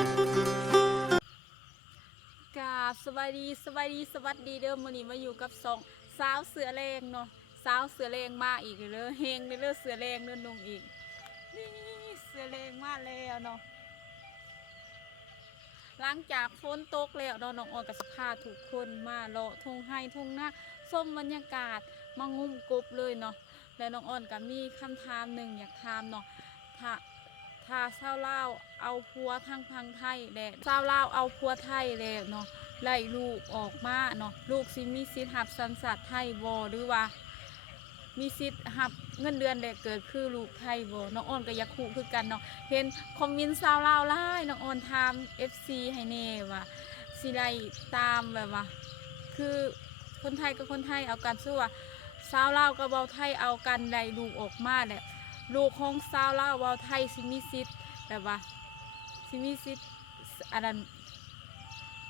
กราบสวัสดีสวัสดีเด้อมื้อนี้มาอยู่กับสองสาวเสือแรงเนาะสาวเสือแรงมาอีกเลยเฮงเด้อเสือแรงเด้อนุ่งอีกนี่เสือแรงมาแล้วเนาะหลังจากฝนตกแล้วเนาะน้องออนกับสภาทุกคนมาเลาะทุ่งไร่ทุ่งนาส้มบรรยากาศมางุ่มกบเลยเนาะแล้วน้องออนก็มีคำถามหนึ่งอยากถามเนาะถ้าชาวลาวเอาผัวทางพังไทยแล้วชาวลาวเอาผัวไทยแล้วเนาะไล่ลูกออกมาเนาะลูกสิมีสิทธิ์หับสัญชาติไทยบ่หรือว่ามีสิทธิ์หับเงินเดือนแต่เกิดคือลูกไทยบ่น้องอ้อนก็อยากคู่คือกันเนาะเห็นคอมเมนต์ชาวลาวหลายน้องอ้อนถาม FC ให้แน่ว่าสิไล่ตามแบบว่าคือคนไทยกับคนไทยเอากันสู้ว่าชาวลาวกับเว้าไทยเอากันไล่ลูกออกมาแหละลูกของชาวลาวเว้าไทยสิมีสิทธิ์แบบว่าสิมีสิทธิ์อันนั้น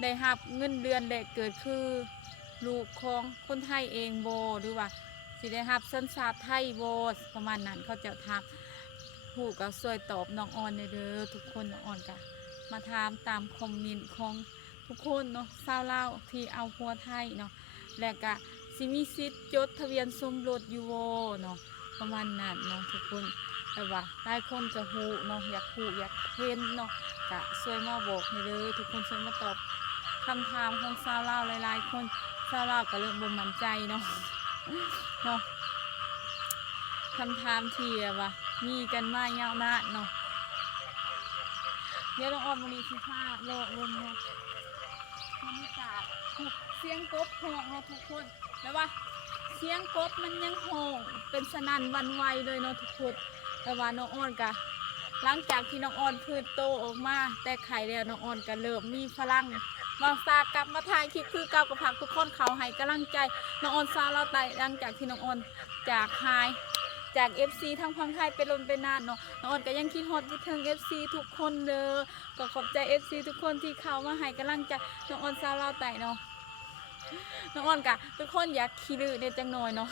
ได้รับเงินเดือนได้เกิดคือลูกของคนไทยเองโบหรือว่าสิได้รับสัญชาติไทยโบประมาณนั้นเขาจะถามผู้ก็ช่วยตอบน้องออนเด้อทุกคนน้องออนก็มาถามตามคอมเมนต์ของทุกคนเนาะชาวลาวที่เอาผัวไทยเนาะและก็สิมีสิทธิ์จดทะเบียนสมรสอยู่โบเนาะประมาณนั้นเนาะทุกคนแต่ว่าหลายคนจะฮู้เนาะอยากฮู้อยากเห็นเนาะก็ช่วยมาบอกให้เด้อทุกคนช่วยมาตอบคำถามของชาวลาวหลายๆคนชาวลาวก็เริ่มบ่มั่นใจเนาะเนาะคำถามที่ว่ามีกันมายาวนานเนาะเดี๋ยวต้องออกมาดีที่ผ้าโลลมเนาะบรรยากาศเสียงกบโห่เนาะทุกคนแล้วว่าเสียงกบมันยังโห่เป็นสนั่นหวันไหวเลยเนาะทุกคนแต่ว่าน้องอ้อนกะหลังจากที่น้องอ้อนพืชโตออกมาแต่ไข่แล้วน้องอ้อนก็เริ่มมีพลังวางซากลับมาถ่ายคลิปคือเก่ากับผักทุกคนเขาให้กำลังใจน้องอ้อนซาเราไต่หลังจากที่น้องอ้อนจากหายจาก FC ทั้งพังไทยไปลนไปนานเนาะน้องอ้อนก็ยังคิดฮอดคิดถึง FC ทุกคนเด้อก็ขอบใจ FC ทุกคนที่เขามาให้กำลังใจน้องอ้อนซาเราไต่เนาะน้องอ้อนกะทุกคนอยากขี้ดื้อเนี่ยจังหน่อยเนาะ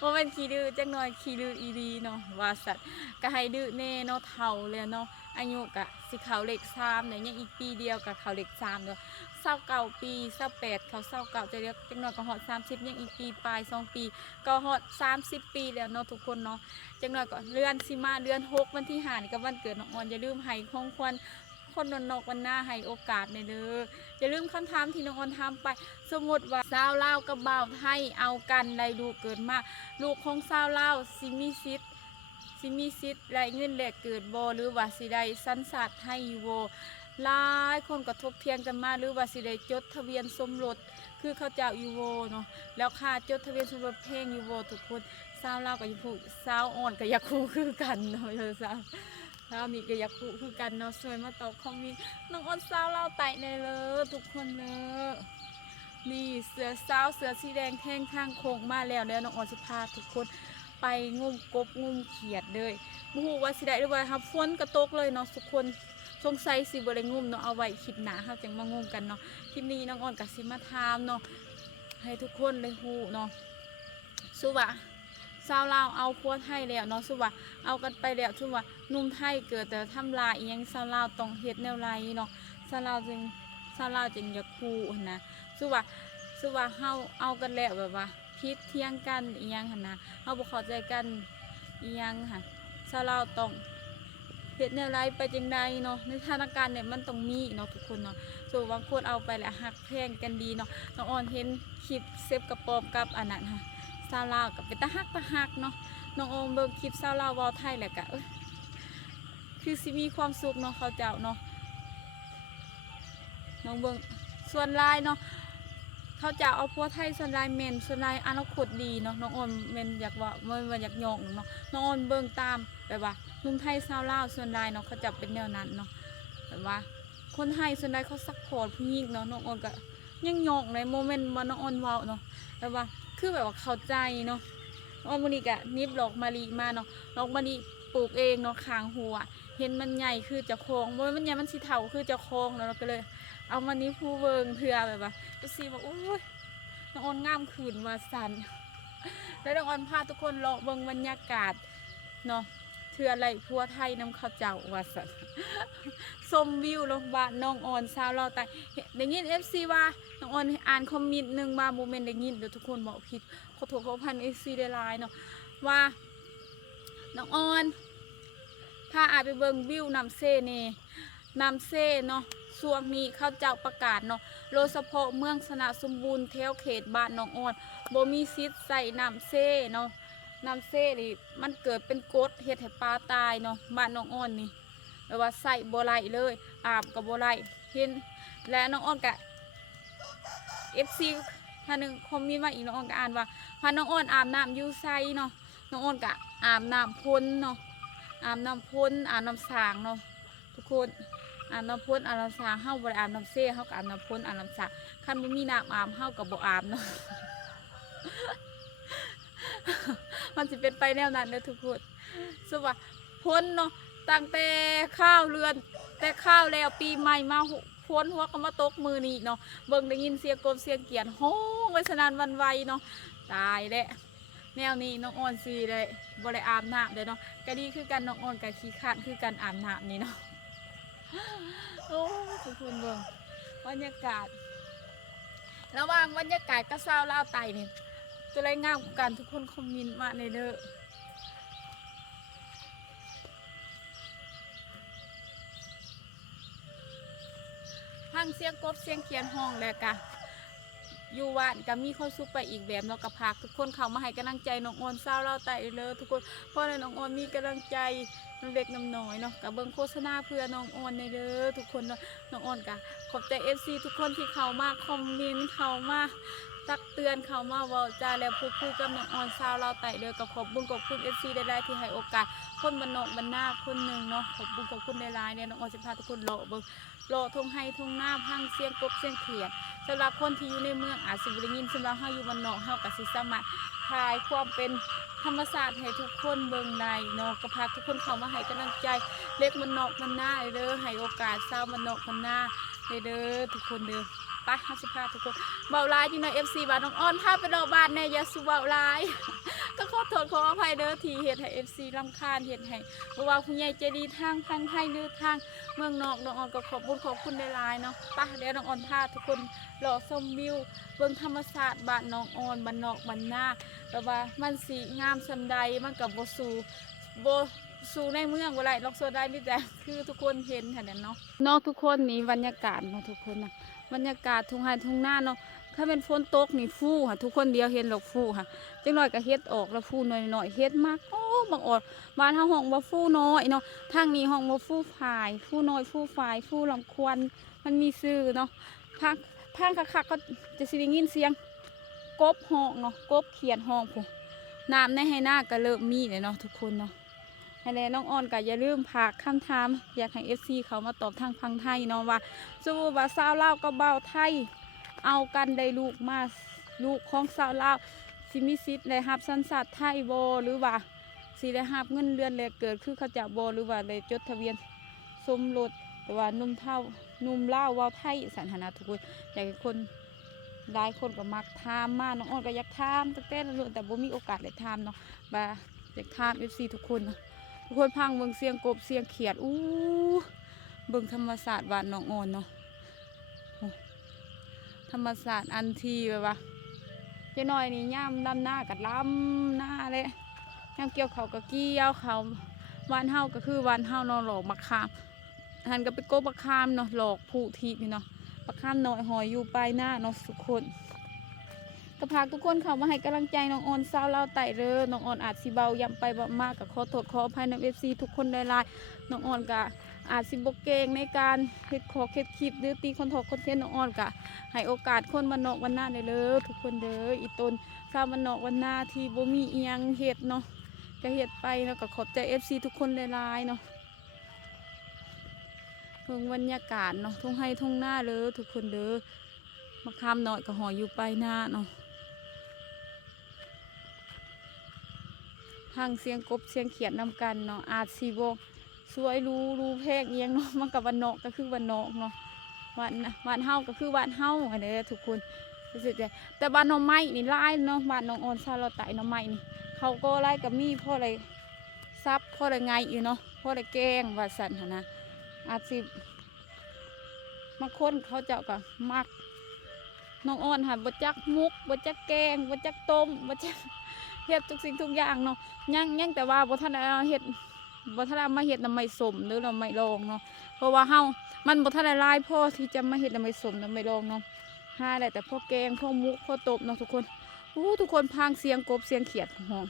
ว่าเป็นขี้ดื้อจังหน่อยขี้ดื้ออีดีเนาะว่าสัตว์ก็ให้ดื้อแน่เนาะเท่าเลยเนาะอายุกะสิเขาเล็ก3เนี่ยยังอีกปีเดียวกับเขาเล็ก3เนาะ29 ปี28เขา29จะเรียกจังหน่อยก็ฮอด30ยังอีกปีปลาย2 ปีก็ฮอด30 ปีแล้วเนาะทุกคนเนาะจังหน่อยก็เดือนสิมาเดือน6วันที่5นี่ก็วันเกิดน้องออนอย่าลืมให้ของขวัญคนนอกวันหน้าให้โอกาสในเด้ออย่าลืมคำถามที่น้องออนถามไปสมมติว่าชาวลาวกับบ่าวไทยเอากันได้ลูกเกิดมาลูกของชาวลาวสิมีสิทธิ์ได้เงินแลกเกิดบ่หรือว่าสิได้สัญชาติไทยอยู่บ่หลายคนก็ทบเทียงกันมาหรือว่าสิได้จดทะเบียนสมรสคือเขาเจ้าอยู่บ่เนาะแล้วค่าจดทะเบียนสมรสแพงอยู่บ่ทุกคนชาวลาวก็อยากคู่ชาวอ่อนก็อยากคู่คือกันเนาะชาวนี่ก็อยากคู่คือกันเนาะช่วยมาตอบคอมเมนต์น้องอ้นชาวลาวไต่ในเลยทุกคนเด้อนี่เสือสาวเสือสีแดงแท่งข้างโค้งมาแล้วน้องอ้นสิพาทุกคนไปงุ่มกบงุ่มเขียดเลยบ่ฮู้ว่าสิได้หรือว่าครับฝนกระตกเลยเนาะทุกคนสงสัยสิบ่ได้งุ่มเนาะเอาไว้คลิปหน้าเฮาจังมางุ่มกันเนาะคลิปนี้น้องอ้อนก็สิมาถามเนาะให้ทุกคนได้ฮู้เนาะสู้ว่าชาวลาวเอาผัวไทยแล้วเนาะสู้ว่าเอากันไปแล้วสู้ว่าหนุ่มไทยเกิดแต่ทำลายอีหยังชาวลาวต้องเฮ็ดแนวไรเนาะชาวลาวจึงอยากคู่นะสู้ว่าเฮาเอากันแล้วแบบว่าพิษเที่ยงกันอีหยังหั่นนะเฮาบ่เข้าใจกันอีหยังค่ะชาวลาวต้องเฮ็ดแนวไรไปจังใดเนาะในสถานการณ์เนี่ยมันต้องมีเนาะทุกคนเนาะส่วนบางคนเอาไปแล้วหักแพงกันดีเนาะน้องออนเห็นคลิปเซฟกระป๋อมกับอันนั้นค่ะชาวลาวกับเป็นตาฮักเนาะน้องออนเบิ่งคลิปชาวลาวเว้าไทยแหละก็คือสิมีความสุขเนาะเขาเจ้าเนาะน้องเบิ่งส่วนลายเนาะเขาจะเอาผัวไทยส่วนลายเมนส่วนลายอนาคตดีเนาะน้องออนเมนอยากว่าเมนอยากยองเนาะน้องออนเบิ่งตามแบบว่านุ่มไทยชาวลาวส่วนลายเนาะเขาจะเป็นแนวนั้นเนาะแบบว่าคนไทยส่วนลายเขาซักพอร์ตผู้หญิงเนาะน้องออนก็ยังยองในโมเมนต์ว่าน้องออนเว้าเนาะแบบว่าคือแบบว่าเข้าใจเนาะน้องออนมื้อนี้ก็นิบดอกมะลิมาเนาะดอกมะลิปลูกเองเนาะข้างหัวเห็นมันใหญ่คือเจ้าของบ่มันใหญ่มันสิเฒ่าคือเจ้าของเนาะก็เลยเอามานี้ผู้เบิงเพื่อแบบว่าจะซีว่าอุ้ยน้องออนงามขืนมาสั่นแล้วน้องออนพาทุกคนเลาะเบิงบรรยากาศเนาะ ทื่อไรพัวไทยน้ำข้าวเจ้าว่าสันชมวิวลงบ้านน้องออนสาวเราแต่ได้ยิน FC ว่าน้องออนอ่านคอมเมนต์หนึ่งมาโมเมนต์ได้ยินเดี๋ยวทุกคนบอกผิดขอโทษขอพัน FC ได้หลายเนาะว่าน้องออนถ้าอาจไปเบิ่งวิวนำเซ่เน่นำเซ่เนาะช่วงนี้เขาเจ้าประกาศเนาะโดยเฉพาะเมืองสนาสมบูรณ์แถวเขตบ้านน้องออนบ่มีสิทธิ์ใส่นำเซ่เนาะนำเซ่นี่มันเกิดเป็นกฎเฮ็ดให้ปลาตายเนาะบ้านน้องออนนี่แปลว่าใส่บ่ไหลเลยอาบกับบ่ไหลเห็นและน้องออนกะ FC ท่านหนึ่งคอมเมนต์มาอีกน้องออนก็อ่านว่าพาน้องออนอาบน้ำอยู่ไซเนาะน้องออนกะอาบน้ำพ้นเนาะอาบน้ำพ้นอาบน้ำสางเนาะทุกคนอาบน้ำพ้นอาบน้ำสางเฮาบ่ได้อาบน้ำเซ่เฮาก็อาบน้ำพ้นอาบน้ำสางคันบ่มีน้ำอาบเฮาก็บ่อาบเนาะ มันสิเป็นไปแนวนั้นเด้อทุกคนสว่าพ้นเนาะตั้งแต่ข้าวเรือนแต่ข้าวแล้วปีใหม่มาพ้นหัวก็มาตกมือนี่เนาะเบิ่งได้ยินเสียงกบเสียงเกียนโฮ้ไว้สนานวันไวเนาะตายแล้วแนวนี้น้องออนซีเลยบ่ได้อาบน้ำเลยเนาะก็ดีคือกันน้องออนกับขี้คร้านคือกันอาบน้ำนี่เนาะ โอ้ทุกคนเบิ่งบรรยากาศระหว่างบรรยากาศก็เศร้าเล่าไตนี่ตัวไรงามกันทุกคนคอมเมนต์มาในเด้อฟังเสียงกบเสียงเขียนห้องแล้วกะอยู่ว่านก็มีข้อสุขไปอีกแบบเนาะกับพากทุกคนเข้ามาให้กำลังใจน้องออนเศร้าเล่าไตเลยทุกคนเพราะน้องออนมีกำลังใจน้ำเล็กน้ำน้อยเนาะกับเบิ้งโฆษณาเพื่อน้องออนในเด้อทุกคนเนาะน้องออนกะขอบใจ FC ทุกคนที่เข้ามาคอมเมนต์เข้ามาตักเตือนเขามาเว้าจาแล้วพูดคุยกับน้องออนสาวเราไต่เด้อกับขอบบุญขอบคุณ FC ได้ๆที่ให้โอกาสคนบ้านนอกบ้านนาคนหนึ่งเนาะขอบบุญขอบคุณได้หลายเนี่ยน้องออนสิพาทุกคนเลาะเบิ่งเลาะทงไห้ทงหน้าพังเสียงกบเสียงเขียดสำหรับคนที่อยู่ในเมืองอาจสิบ่ได้ยินสำหรับเฮาอยู่บ้านนอกเฮาก็สิสามารถถ่ายความเป็นธรรมศาสตร์ให้ทุกคนเบิ่งได้เนาะก็พาทุกคนเข้ามาให้กำลังใจเล็กมันนอกมันหน้าเด้อให้โอกาสสาวมันนอกมันหน้าเด้อทุกคนเด้อไปห้าสิบห้าทุกคนเบาลายจริงนะ FC บ้านน้องอ้อนพาไปดอกบานเนี่ยอย่าสูเบาลาย ก็ขอโทษขออภัยเด้อที่เหตุให้ FC รำคาญเหตุให้เพราะว่าคุณยายใจดีทางไทยหรือทางเมืองนอกน้องอ้อนก็ขอบบุญขอบคุณในลายเนาะไปเดี๋ยวน้องอ้อนพาทุกคนรอชมวิวเบิ่งธรรมศาสตร์บ้านน้องอ้อนบ้านนอกบ้านนาแต่ว่ามันสีงามสำใดมันกับโบสู่ในเมืองบ่ไรลอกโซได้มิแต่คือทุกคนเห็นค่ะเนาะนอกทุกคนนี่บรรยากาศเนาะทุกคนนะบรรยากาศทุ่งไร่ทุ่งนาเนาะถ้าเป็นฝนตกนี่ฟูค่ะทุกคนเดียวเห็นหรอกฟูค่ะจังหน่อยก็เฮ็ดออกแล้วฟูหน่อยเฮ็ดมากโอ้บางอดบ้านเฮาห้องบ่ฟูน้อยเนาะทางนี้ห้องบ่ฟูฝ่ายฟูน้อยฟูฝ่ายฟูลำควนมันมีซื่อเนาะทางคักๆก็จะสิได้ยินเสียงกบห้องเนาะกบเขียนห้องพุ่นน้ำในให้หน้าก็เริ่มมีเลยเนาะทุกคนเนาะให้แล้วน้องออนก็อย่าลืมฝากคำถามอยากให้ FC เขามาตอบทางพังไทยเนาะว่าสู้ว่าสาวลาวกับเบาไทยเอากันได้ลูกมาลูกของสาวลาวสิมีสิทธิ์ได้รับสัญชาติไทยบ่หรือว่าสิได้รับเงินเดือนแลกเกิดคือเขาจะบ่หรือว่าได้จดทะเบียนสมรสแต่ว่านุ่มลาวเว้าไทยสันหนาทุกคนอยากให้คนหลายคนก็มักถามมาน้องออนก็อยากถามตั้งแต่รุ่นแต่บ่มีโอกาสได้ถามเนาะบ่อยากถาม FC ทุกคนเนาะทุกคนพังเบิ่งเสียงกบเสียงเขียดอู้เบิ่งธรรมศาสตร์บ้านน้องออนเนาะธรรมศาสตร์อันทีแบบว่าเจ้าน้อยนี่ย่ำลำหน้ากับลำหน้าเลยย่ำเกี่ยวเขากับเกี่ยวเขาวานเฮาก็คือวานเฮาเนาะหลอกมะขามหันก็ไปโกบมะขามเนาะหลอกผู้ทีนี่เนาะมะขามหน่อยหอยอยู่ปลายหน้าเนาะทุกคนก็พาทุกคนเข้ามาให้กำลังใจน้องออนสาวเล่าไต่เด้อน้องออนอาจสิเบาย้ำไปบ่มากกับขอโทษขออภัยในFCทุกคนได้ลายน้องออนก็อาจสิบกเกงในการเฮ็ดคลิปหรือตีคอนเทนต์น้องออนก็ให้โอกาสคนบ้านนอกบ้านนาได้เลยทุกคนเด้ออีตนชาวบ้านนอกบ้านนาที่บ่มีเอียงเฮ็ดเนาะก็เฮ็ดไปเนาะก็ขอบใจ FC ทุกคนได้ลายเนาะเพิ่งบรรยากาศเนาะทุ่งไร่ทุ่งนาเลยทุกคนเด้อมะขามน้อยก็หอยอยู่ปลายหน้าเนาะทางเสียงกบเสียงเขียดนำกันเนาะอาจสิบ่สวยรู้แพงเอียงเนาะมันกับวันนอกก็คือวันนอกเนาะวันเฮาก็คือวันเฮาอันนี้ทุกคนรู้สึกแต่บ้านน้องไม้นี่ไล่เนาะบ้านน้องออนซาเราไต่น้องไม้นี่เขาก็ไล่กับมีพ่ออะไร ซับพ่อได้ไงอยู่เนาะพ่อได้แกงว่าสันหั่นนะอาจสิบางคนเขาเจ้าก็มักน้องอ้อนค่ะบ่จักมุกบ่จักแกงบ่จักต้มบ่จักเฮ็ดทุกสิ่งทุกอย่างเนาะยังแต่ว่าบ่ทันได้เอาเฮ็ดบ่ทันได้เอามาเฮ็ดน้ำไม่สมหรือน้ำไม่ลองเนาะเพราะว่าเฮามันบ่ทันได้หลายพอที่จะมาเฮ็ดน้ำไม่สมน้ำไม่ลองเนาะหาได้แต่พอแกงพอมุกพอต้มเนาะทุกคนทุกคนพังเสียงกบเสียงเขียดห้อง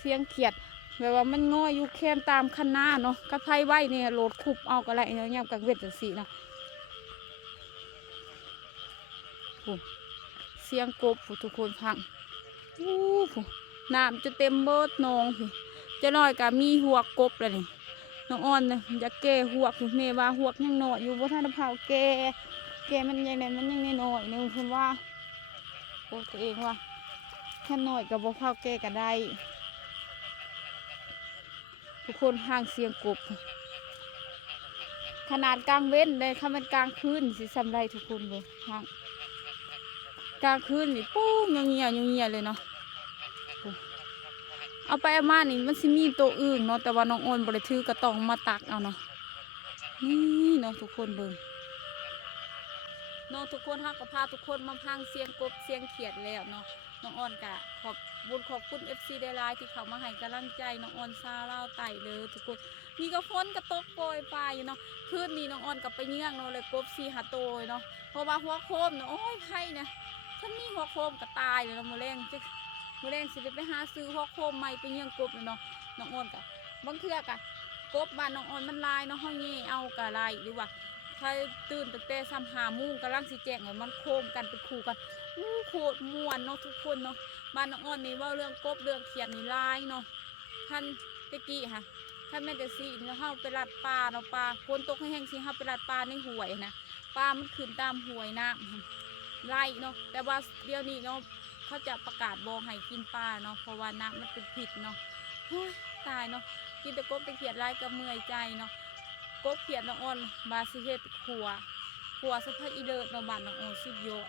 เสียงเขียดแบบว่ามันง้ออยู่แค่ตามคันนาเนาะกระไพไว้เนี่ยโหลดคุบเอาก็ไรเนาะยามกลางเวทจังซี่เนาะเสียงกบทุกคนพังน้ำจะเต็มเบิดนองพี่จะน้อยกับมีหัวกบเลยนี่น้องอ่อนเนี่ยจะแก่หัวอยู่เมว่าหัวยังหน่อยอยู่บนท่านเผาแก่มันยังไงมันยังน้อยเนี่ยคุณว่าโอ้ตัวเองว่าแค่หน่อยกับบ่เผาแก่ก็ได้ทุกคนห่างเสียงกบขนาดกลางเว้นเลยค่ะมันกลางคืนสิซ้ำได้ทุกคนเลยห่างกลางคืนนี่ปู้เงียเลยเนาะเอาไปเอามานี่มันสิมีตัวอื่นเนาะแต่ว่าน้องโอนบริถือก็ต้องมาตักเอาเนาะนี่เนาะทุกคนเบิ่งเนาะทุกคนฮักก็พาทุกคนมาพังเสียงกบเสียงเขียดแล้วเนาะน้องออนกะขอบคุณ FC ได้ไลน์ที่เขามาให้กำลังใจน้องออนซาเล่าไต่เลยทุกคนมีกระฝนกระตกโปรยปลายอยู่เนาะคืนนี้น้องออนกับไปเยื่องเนาะเลยกบ4 หาโตยเนาะเพราะว่าหัวโคมเนาะโอ้ยไผ่เนี่ยฉันมีหัวโคมก็ตายเลยเนาะมื้อแรงสิไปหาซื้อหัวโคมใหม่ไปเยื่องกบเลยเนาะน้องออนกะบางเทื่อกะกบบ้านน้องออนมันลายเนาะเฮาแย่เอากะลายหรือว่าถ้าตื่นตั้งแต่5 โมงกำลังสิแจ้งมันโคมกันเป็นคู่กันโคตรม่วนเนาะทุกคนเนาะบ้านน้องอ้อนนี่ว่าเรื่องกบเรื่องเขียดนี่ลายเนาะท่านตะกี้ค่ะท่านแม่แต่ซีเนาะเฮาไปลัดปลาเนาะปลาฝนตกแห้งๆสิเฮาไปลัดปลาในห้วยนะปลามันขึ้นตามห้วยน้ำไล่เนาะแต่ว่าเดี๋ยวนี้เนาะเขาจะประกาศบอกให้กินปลาเนาะเพราะว่าน้ำมันเป็นพิษเนาะตายเนาะกินแต่กบแต่เขียดไล่ก็เมื่อยใจเนาะกบเขียดน้องอ้อนบาสิเฮ็ดขัวสะพัดอีเดิร์ดเนาะบ้านน้องอ้อนสุดยอด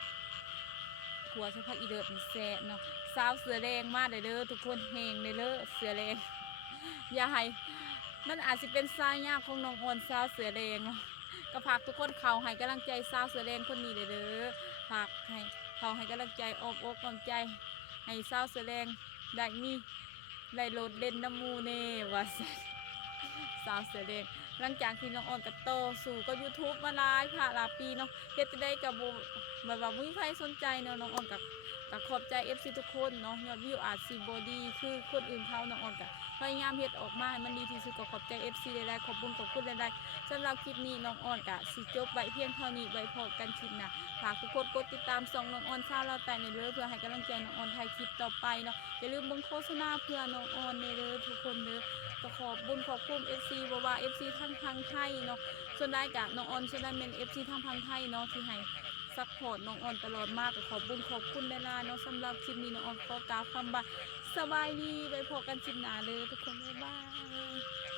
ขัวสะพัดอีเดิร์ดมันแซ่บเนาะสาวเสือแดงมาได้เด้อทุกคนเฮงได้เด้อเสือแดงอย่าให้มันอาจจะเป็นสายยากของน้องอ้อนสาวเสือแดงเนาะก็ฝากทุกคนเขาให้กำลังใจสาวเสือแดงคนนี้เด้อฝากให้เขาให้กำลังใจอบอกกำลังใจให้สาวเสือแดงได้โหลดเด่นน้ำมูเน่ว่าสาวเสือแดงหลังจากที่น้องอ่อนกับโตสู่ก็ YouTube มาหลายปีเนาะเฮ็ดจะได้กับแบบว่ามีใครสนใจเนาะน้องอ่อนกับขอบใจ FC ทุกคนเนาะยอดวิวอาจสิบ่ดีคือคนอื่นเขาน้องอ่อนกับพยายามเฮ็ดออกมาให้มันดีที่สุดก็ขอบใจ FC ได้ขอบคุณได้สำหรับคลิปนี้น้องอ่อนกับสิจบไว้เพียงเท่านี้ไว้พบกันคลิปหน้าฝากทุกคนกดติดตามส่องน้องอ่อนชาเราแต่ในเรื่องเพื่อให้กำลังใจน้องอ่อนถ่ายคลิปต่อไปเนาะอย่าลืมเบิ่งโฆษณาเพื่อน้องอ่อนในเด้อทุกคนเด้อก็ขอบคุณ FC บ่ว่า FC ทั้งพังไทยเนาะส่วนได้กับน้องออนส่วนได้เป็น FC ทั้งพังไทยเนาะที่ให้ซัพพอร์ตน้องออนตลอดมากก็ขอบคุณได้ล่ะเนาะสำหรับคลิปนี้น้องออนขอกล่าวคำว่าสบายดีไว้พบกันคลิปหน้าเลยทุกคนบ๊ายบาย